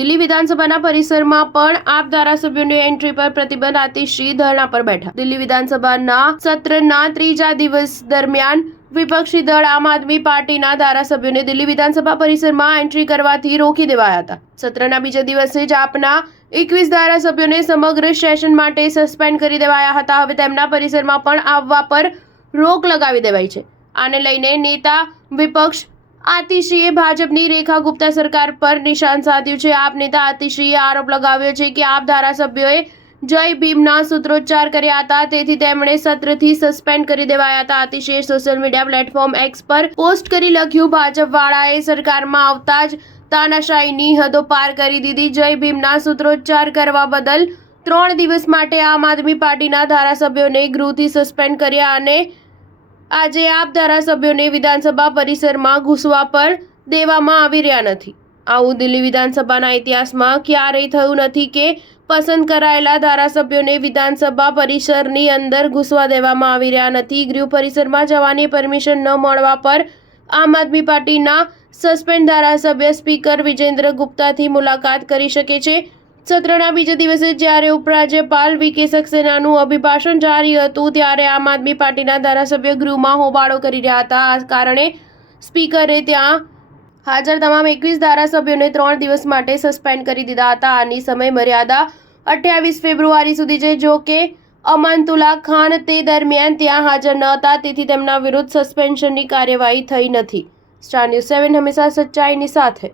દિલ્હી વિધાનસભાના પરિસરમાં પણ આપ ધારાસભ્યોની એન્ટ્રી પર પ્રતિબંધ, આતિશી ધરણા પર બેઠા। દિલ્હી વિધાનસભાના સત્રના ત્રીજા દિવસ દરમિયાન વિપક્ષી દળ આમ આદમી પાર્ટીના ધારાસભ્યોને દિલ્હી વિધાનસભા પરિસરમાં એન્ટ્રી કરવાથી રોકી દેવાયા હતા। સત્રના બીજા દિવસે જ આપના 21 ધારાસભ્યોને સમગ્ર સેશન માટે સસ્પેન્ડ કરી દેવાયા હતા। હવે તેમના પરિસરમાં પણ આવવા પર રોક લગાવી દેવાઈ છે। આને લઈને નેતા વિપક્ષ આતિશીએ ભાજપની રેખા ગુપ્તા સરકાર પર નિશાન સાધ્યું છે। આપ નેતા આતિશીએ આરોપ લગાવ્યો છે કે આપ ધારાસભ્યોએ જય ભીમના સૂત્રોચ્ચાર કર્યા હતા, તેથી તેમણે સત્રથી સસ્પેન્ડ કરી દેવાયા હતા। આતિશીએ સોશિયલ મીડિયા પ્લેટફોર્મ એક્સ પર પોસ્ટ કરી લખ્યું, ભાજપવાળાએ સરકારમાં આવતા જ તાનાશાહીની હદો પાર કરી દીધી। જય ભીમના સૂત્રોચ્ચાર કરવા બદલ 3 દિવસ માટે આમ આદમી પાર્ટીના ધારાસભ્યોને ગૃહથી સસ્પેન્ડ કર્યા અને આજે આપ ધારાસભ્યોને વિધાનસભા પરિસરમાં ઘૂસવા પર દેવામાં આવી રહ્યા નથી। આવું દિલ્હી વિધાનસભાના ઇતિહાસમાં ક્યારેય થયું નથી કે પસંદ કરાયેલા ધારાસભ્યોને વિધાનસભા પરિસરની અંદર ઘૂસવા દેવામાં આવી રહ્યા નથી। ગૃહ પરિસરમાં જવાની પરમિશન ન મળવા પર આમ આદમી પાર્ટીના સસ્પેન્ડ ધારાસભ્ય સ્પીકર વિજેન્દ્ર ગુપ્તાથી મુલાકાત કરી શકે છે। સત્રના બીજા દિવસે જ્યારે ઉપરાજ્યપાલ વી.કે. સક્સેનાનું અભિભાષણ જારી હતું ત્યારે આમ આદમી પાર્ટીના ધારાસભ્ય ગૃહમાં હોબાળો કરી રહ્યા હતા। આ કારણે સ્પીકરે ત્યાં હાજર તમામ 21 ધારાસભ્યોને 3 દિવસ માટે સસ્પેન્ડ કરી દીધા હતા। આની સમય મર્યાદા 28 ફેબ્રુઆરી સુધી છે। જો કે અમાનતુલ્લા ખાન તે દરમિયાન ત્યાં હાજર ન હતા, તેથી તેમના વિરુદ્ધ સસ્પેન્શનની કાર્યવાહી થઈ નથી। સ્ટાર ન્યૂઝ 7 હંમેશા સચ્ચાઈની સાથે।